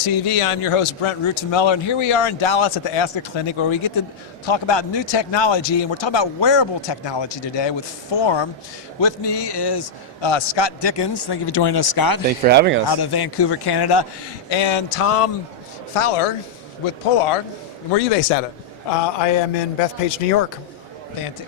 TV. I'm your host, Brent Rutemiller, and here we are in Dallas at the ASCA Clinic, where we get to talk about new technology, and we're talking about wearable technology today with Form. With me is Scott Dickens. Thank you for joining us, Scott. Thanks for having us. Out of Vancouver, Canada. And Tom Fowler with Polar. Where are you based out of? I am in Bethpage, New York.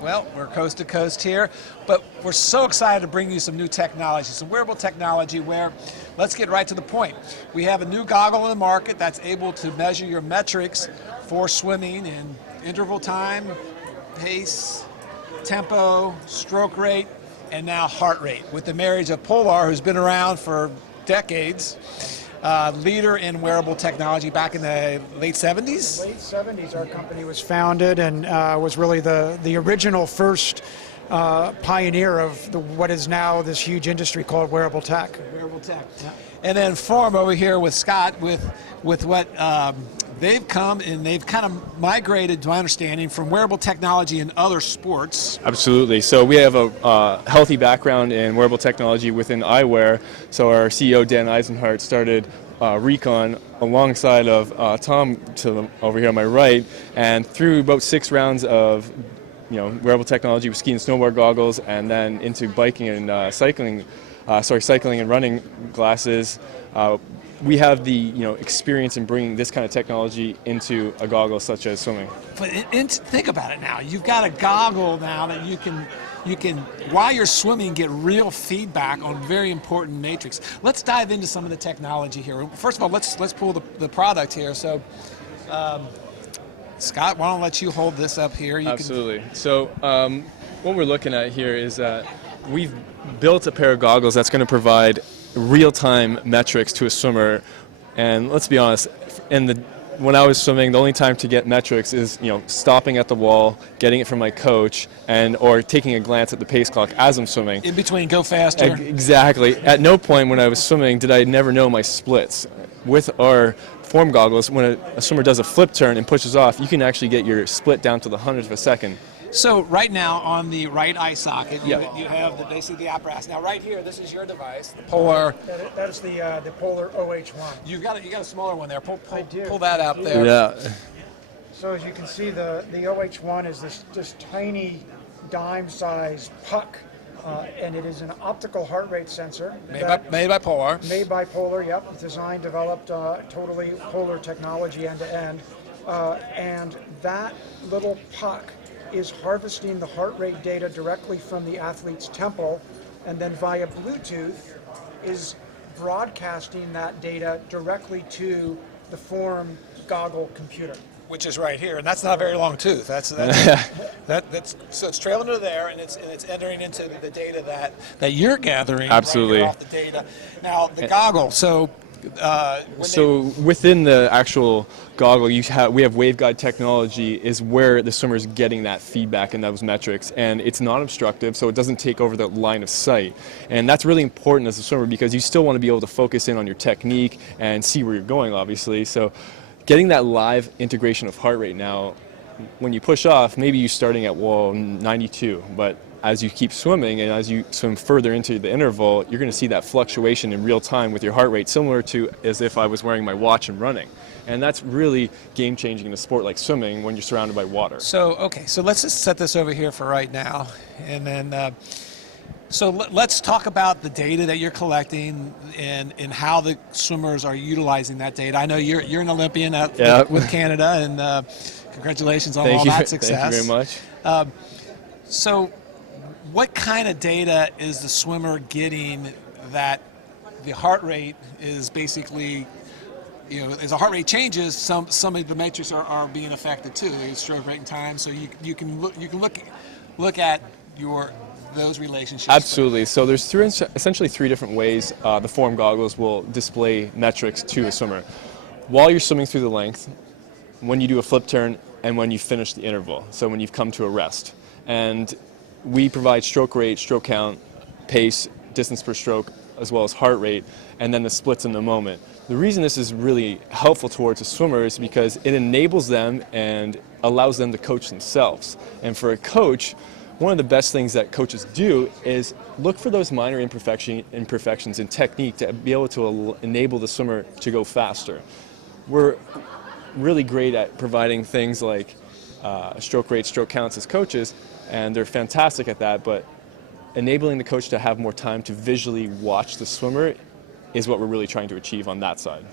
Well, we're coast to coast here, but we're so excited to bring you some new technology, some wearable technology where, let's get right to the point. We have a new goggle in the market that's able to measure your metrics for swimming in interval time, pace, tempo, stroke rate, and now heart rate, with the marriage of Polar, who's been around for decades, leader in wearable technology back in the late 70s? Late 70s, our company was founded and was really the original first pioneer of what is now this huge industry called wearable tech. Wearable tech. Yeah. And then Form over here with Scott with what they've come and they've kind of migrated, to my understanding, from wearable technology in other sports. Absolutely. So we have a healthy background in wearable technology within eyewear. So our CEO, Dan Eisenhart, started Recon alongside of Tom over here on my right, and through about 6 rounds of wearable technology with ski and snowboard goggles, and then into biking and cycling and running glasses. We have the experience in bringing this kind of technology into a goggle such as swimming. But think about it now. You've got a goggle now that you can while you're swimming, get real feedback on very important metrics. Let's dive into some of the technology here. First of all, let's pull the product here. So, Scott, why don't I let you hold this up here? Absolutely. So what we're looking at here is that we've built a pair of goggles that's going to provide real-time metrics to a swimmer. And let's be honest, when I was swimming, the only time to get metrics is stopping at the wall, getting it from my coach, or taking a glance at the pace clock as I'm swimming. In between, go faster. Exactly. At no point when I was swimming did I never know my splits. With our Form goggles, when a swimmer does a flip turn and pushes off, you can actually get your split down to the hundredth of a second. So right now on the right eye socket, you have basically the apparatus. Now right here, this is your device, the Polar. That is the Polar OH1. You got a smaller one there. Pull that out there. Yeah. So as you can see, the OH1 is this tiny dime-sized puck, and it is an optical heart rate sensor. Made by Polar. Made by Polar, yep. Designed, developed, totally Polar technology end to end, and that little puck is harvesting the heart rate data directly from the athlete's temple, and then via Bluetooth is broadcasting that data directly to the Form goggle computer. Which is right here, and that's not a very long tooth. That's so it's trailing to there, and it's entering into the data that you're gathering. Absolutely. Right off the data. Now the goggle. So within the actual goggle, we have waveguide technology is where the swimmer is getting that feedback and those metrics, and it's non-obstructive, so it doesn't take over the line of sight. And that's really important as a swimmer because you still want to be able to focus in on your technique and see where you're going, obviously. So getting that live integration of heart rate now, when you push off, maybe you're starting at 92, but as you keep swimming and as you swim further into the interval, you're going to see that fluctuation in real time with your heart rate, similar to as if I was wearing my watch and running. And that's really game-changing in a sport like swimming when you're surrounded by water. So let's just set this over here for right now, and then let's talk about the data that you're collecting and how the swimmers are utilizing that data. I know you're an Olympian with Canada, and congratulations on all that success. Thank you very much. So what kind of data is the swimmer getting that the heart rate is basically, as the heart rate changes, some of the metrics are being affected too, the stroke rate and time. So you can look at those relationships. Absolutely. So there's essentially 3 different ways the Form goggles will display metrics to a swimmer. While you're swimming through the length, when you do a flip turn, and when you finish the interval, so when you've come to a rest. And we provide stroke rate, stroke count, pace, distance per stroke, as well as heart rate, and then the splits in the moment. The reason this is really helpful towards a swimmer is because it enables them and allows them to coach themselves. And for a coach, one of the best things that coaches do is look for those minor imperfections in technique to be able to enable the swimmer to go faster. We're really great at providing things like stroke rate, stroke counts as coaches, and they're fantastic at that, but enabling the coach to have more time to visually watch the swimmer is what we're really trying to achieve on that side.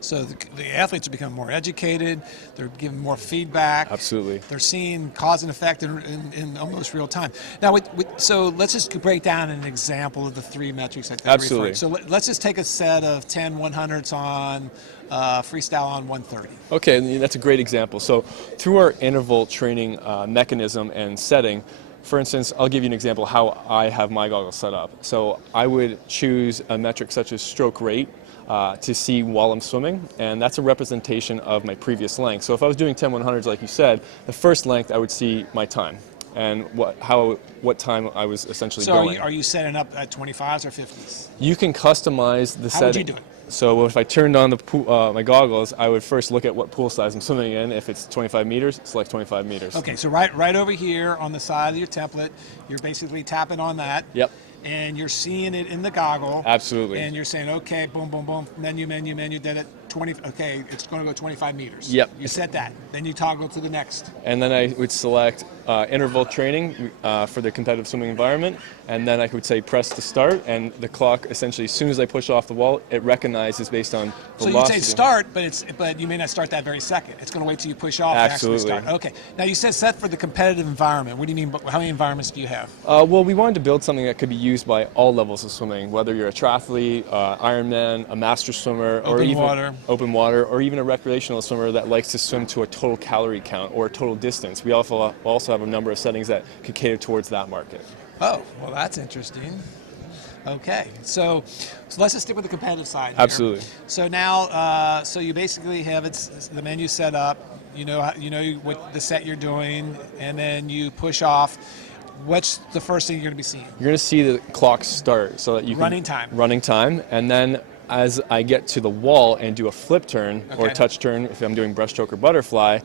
So the athletes are becoming more educated, they're giving more feedback. Absolutely. They're seeing cause and effect in almost real time. Now, so let's just break down an example of the three metrics that Absolutely. So let's just take a set of 10 100s on freestyle on 130. Okay, and that's a great example. So through our interval training mechanism and setting, for instance, I'll give you an example how I have my goggles set up. So I would choose a metric such as stroke rate to see while I'm swimming, and that's a representation of my previous length. So if I was doing 10 100s like you said, the first length I would see my time and what time I was essentially going. So are you setting up at 25s or 50s? You can customize the setting. How would you do it? So if I turned on the my goggles, I would first look at what pool size I'm swimming in. If it's 25 meters, select 25 meters. Okay, so right over here on the side of your template, you're basically tapping on that. Yep. And you're seeing it in the goggle. Absolutely. And you're saying, okay, boom, boom, boom, menu, did it, 20, okay, it's going to go 25 meters. Yep. You set that. Then you toggle to the next. And then I would select interval training for the competitive swimming environment, and then I would say press to start, and the clock essentially, as soon as I push off the wall, it recognizes based on So velocity. you say start, but you may not start that very second. It's going to wait till you push off Absolutely. to actually start. Okay. Now you said set for the competitive environment. What do you mean? How many environments do you have? Well, we wanted to build something that could be used by all levels of swimming, whether you're a triathlete, Ironman, a master swimmer, or even open water, or even a recreational swimmer that likes to swim to a total calorie count or a total distance. We also have a number of settings that could cater towards that market. Oh, well, that's interesting. Okay, so let's just stick with the competitive side here. Absolutely. So now, so you basically have the menu set up. You know what the set you're doing, and then you push off. What's the first thing you're going to be seeing? You're going to see the clock start so that you can running time, and then as I get to the wall and do a flip turn or a touch turn, if I'm doing breaststroke or butterfly.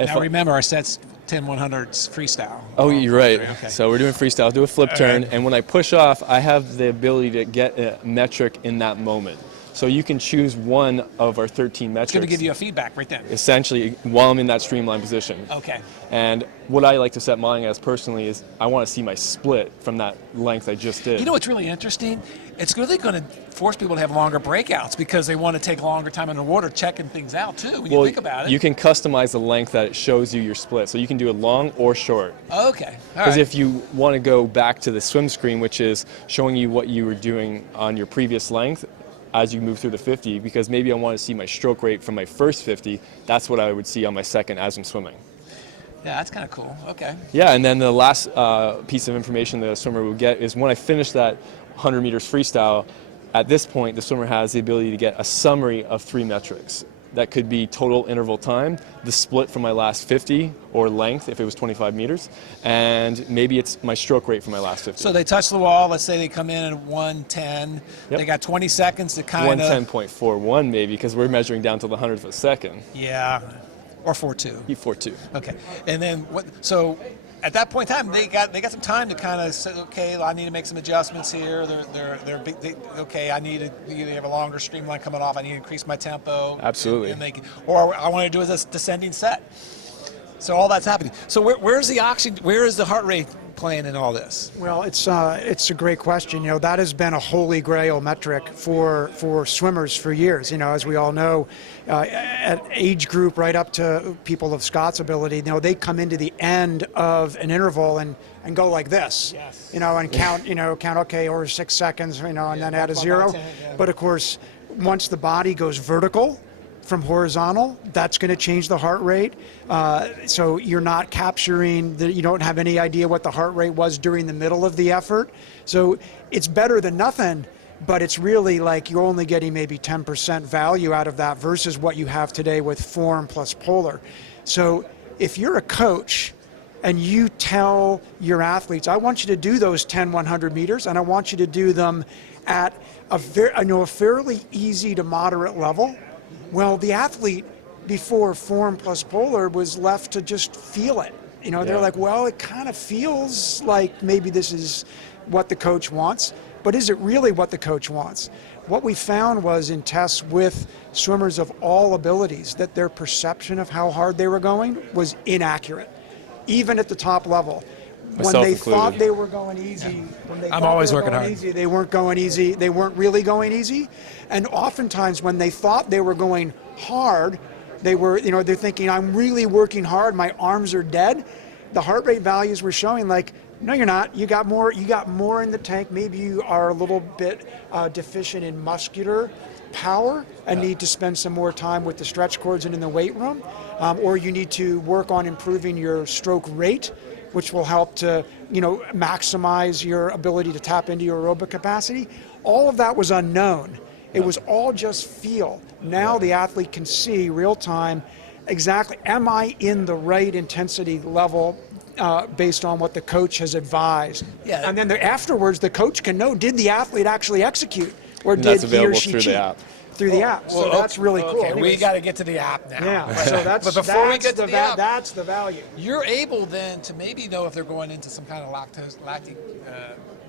Now remember, our set's 10 100s freestyle. Oh, you're right. Okay. So we're doing freestyle, do a flip turn, and when I push off, I have the ability to get a metric in that moment. So you can choose one of our 13 metrics. It's going to give you a feedback right then. Essentially, while I'm in that streamlined position. Okay. And what I like to set mine as personally is I want to see my split from that length I just did. You know what's really interesting? It's really going to force people to have longer breakouts because they want to take longer time in the water checking things out too, when you think about it. You can customize the length that it shows you your split. So you can do it long or short. Okay. Because if you want to go back to the swim screen, which is showing you what you were doing on your previous length, as you move through the 50, because maybe I want to see my stroke rate from my first 50, that's what I would see on my second as I'm swimming. Yeah, that's kind of cool. Okay. Yeah, and then the last piece of information that a swimmer will get is when I finish that 100 meters freestyle, at this point the swimmer has the ability to get a summary of 3 metrics. That could be total interval time, the split from my last 50, or length if it was 25 meters, and maybe it's my stroke rate from my last 50. So they touch the wall, let's say they come in at 110, They got 20 seconds to kind of... 110.41 maybe, because we're measuring down to the 100th of a second. Yeah, or 4.2. 4.2. Okay, and then so at that point in time, they got some time to kind of say, okay, I need to make some adjustments here. They're big. Okay, I need to either have a longer streamline coming off. I need to increase my tempo. Absolutely. Or I want to do a descending set. So all that's happening. So where's the oxygen? Where is the heart rate playing in all this? Well, it's a great question. You know, that has been a holy grail metric for swimmers for years. You know, as we all know, at age group right up to people of Scott's ability, you know, they come into the end of an interval and go like this. Yes. You know, and count. Okay, or 6 seconds. You know, and then add a 0. But of course, once the body goes vertical from horizontal, that's going to change the heart rate. So you're not capturing, you don't have any idea what the heart rate was during the middle of the effort. So it's better than nothing, but it's really like you're only getting maybe 10% value out of that versus what you have today with form plus polar. So if you're a coach and you tell your athletes, I want you to do those 10 100 meters, and I want you to do them at a fairly easy to moderate level. Well, the athlete before form plus polar was left to just feel it. You know, they're Yeah. like, well, it kind of feels like maybe this is what the coach wants, but is it really what the coach wants? What we found was in tests with swimmers of all abilities that their perception of how hard they were going was inaccurate, even at the top level. When Myself they included. thought they were going easy, when they I'm thought always they were working going hard. easy, they weren't going easy. They weren't really going easy. And oftentimes when they thought they were going hard, they were, you know, they're thinking, I'm really working hard, my arms are dead. The heart rate values were showing like, no, you're not. You got more in the tank. Maybe you are a little bit deficient in muscular power and need to spend some more time with the stretch cords and in the weight room. Or you need to work on improving your stroke rate, which will help to, you know, maximize your ability to tap into your aerobic capacity. All of that was unknown. It was all just feel. Now the athlete can see real time exactly, am I in the right intensity level based on what the coach has advised? Yeah. And then afterwards, the coach can know, did the athlete actually execute or And did that's he or available she through the cheat? app. Through the app. So Well, that's really cool. Okay, we Anyways, got to get to the app now. yeah, so that's, But before we that's get to the app, that's the value. you're able then to maybe know if they're going into some kind of lactic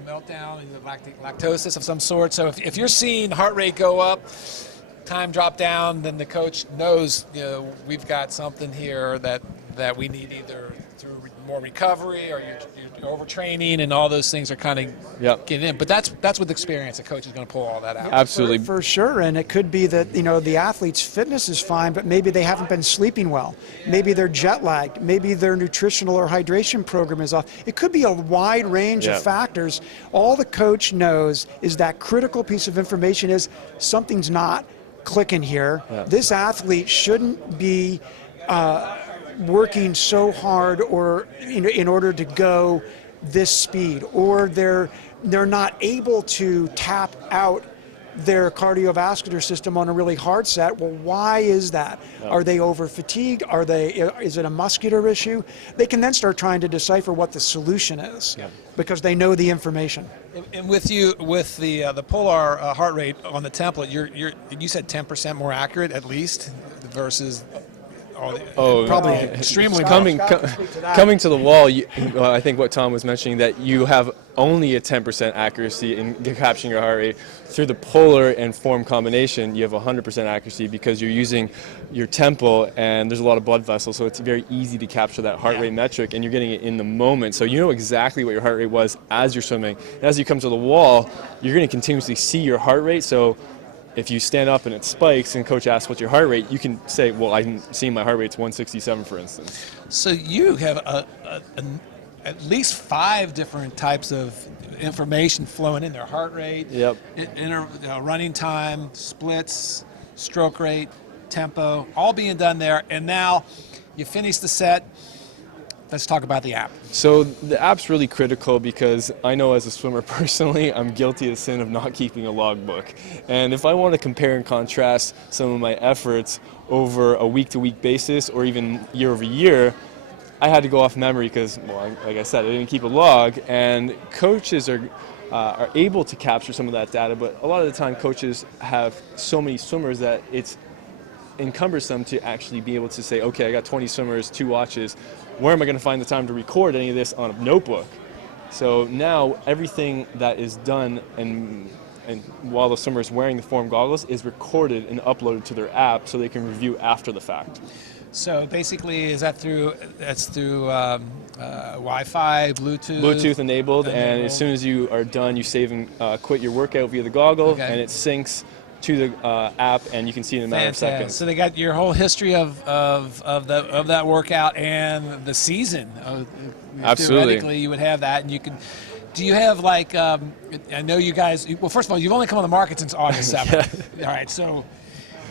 meltdown, either lactosis of some sort. So if you're seeing heart rate go up, time drop down, then the coach knows, you know, we've got something here that we need either through more recovery or you're overtraining, and all those things are kind of Yep. getting in. But that's with experience. The coach is going to pull all that out. Absolutely. For sure, and it could be that, you know, the athlete's fitness is fine, but maybe they haven't been sleeping well. Maybe they're jet lagged. Maybe their nutritional or hydration program is off. It could be a wide range Yeah. of factors. All the coach knows is that critical piece of information is something's not clicking here. Yeah. This athlete shouldn't be working so hard or in order to go this speed, or they're not able to tap out their cardiovascular system on a really hard set. Well, why is that? Are they over fatigued? Is it a muscular issue? They can then start trying to decipher what the solution is because they know the information. And with the Polar heart rate on the template, you said 10% more accurate at least versus all the, probably extremely coming Scott can speak to that. coming to the wall. I think what Tom was mentioning, that you have only a 10% accuracy in capturing your heart rate. Through the Polar and Form combination, you have 100% accuracy because you're using your tempo and there's a lot of blood vessels, so it's very easy to capture that heart rate metric, and you're getting it in the moment. So you know exactly what your heart rate was as you're swimming. And as you come to the wall, you're going to continuously see your heart rate. So if you stand up and it spikes and coach asks what's your heart rate, you can say, well, I'm seeing my heart rate's 167, for instance. So you have at least 5 different types of information flowing in there: heart rate, Yep. running time, splits, stroke rate, tempo, all being done there. And now you finish the set. Let's talk about the app. So the app's really critical because I know as a swimmer personally, I'm guilty of the sin of not keeping a logbook. And if I want to compare and contrast some of my efforts over a week-to-week basis or even year over year, I had to go off memory because, well, like I said, I didn't keep a log. And coaches are able to capture some of that data, but a lot of the time coaches have so many swimmers that it's encumbersome to actually be able to say, okay, I got 20 swimmers, 2 watches. Where am I going to find the time to record any of this on a notebook? So now everything that is done and while the swimmer is wearing the Form goggles is recorded and uploaded to their app so they can review after the fact. So basically, that's through Wi-Fi, Bluetooth? Bluetooth enabled, and as soon as you are done, you save and quit your workout via the goggle, Okay. and it syncs to the app, and you can see it in a matter of Fantastic. seconds. So they got your whole history of that workout and the season. Absolutely. Theoretically, you would have that, and you could. Do you have like? I know you guys. Well, first of all, you've only come on the market since August 7th. All right, so.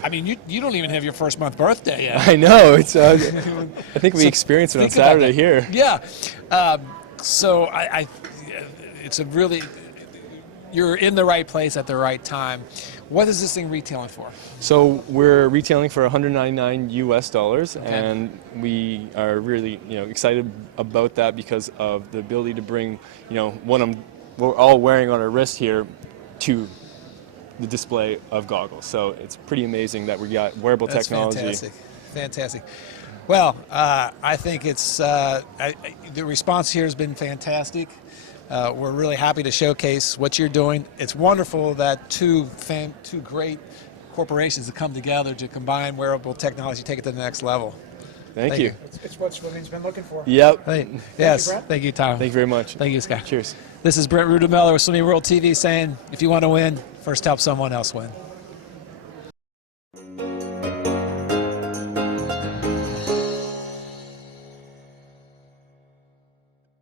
I mean, you don't even have your first month birthday yet. I know. It's. I think we So experienced it on think about Saturday that. here. Yeah. So it's a really. You're in the right place at the right time. What is this thing retailing for? So we're retailing for $199 US, and we are really excited about that because of the ability to bring what we're all wearing on our wrist here to the display of goggles. So it's pretty amazing that we got wearable That's technology. Fantastic. Fantastic. Well, I think the response here has been fantastic. We're really happy to showcase what you're doing. It's wonderful that two great corporations have come together to combine wearable technology, take it to the next level. Thank you. It's what swimming's been looking for. Yep. Yes, Brent. thank you, Tom. Thank you very much. Thank you, Scott. Cheers. This is Brent Rudemeller with Swimming World TV saying, if you want to win, first help someone else win.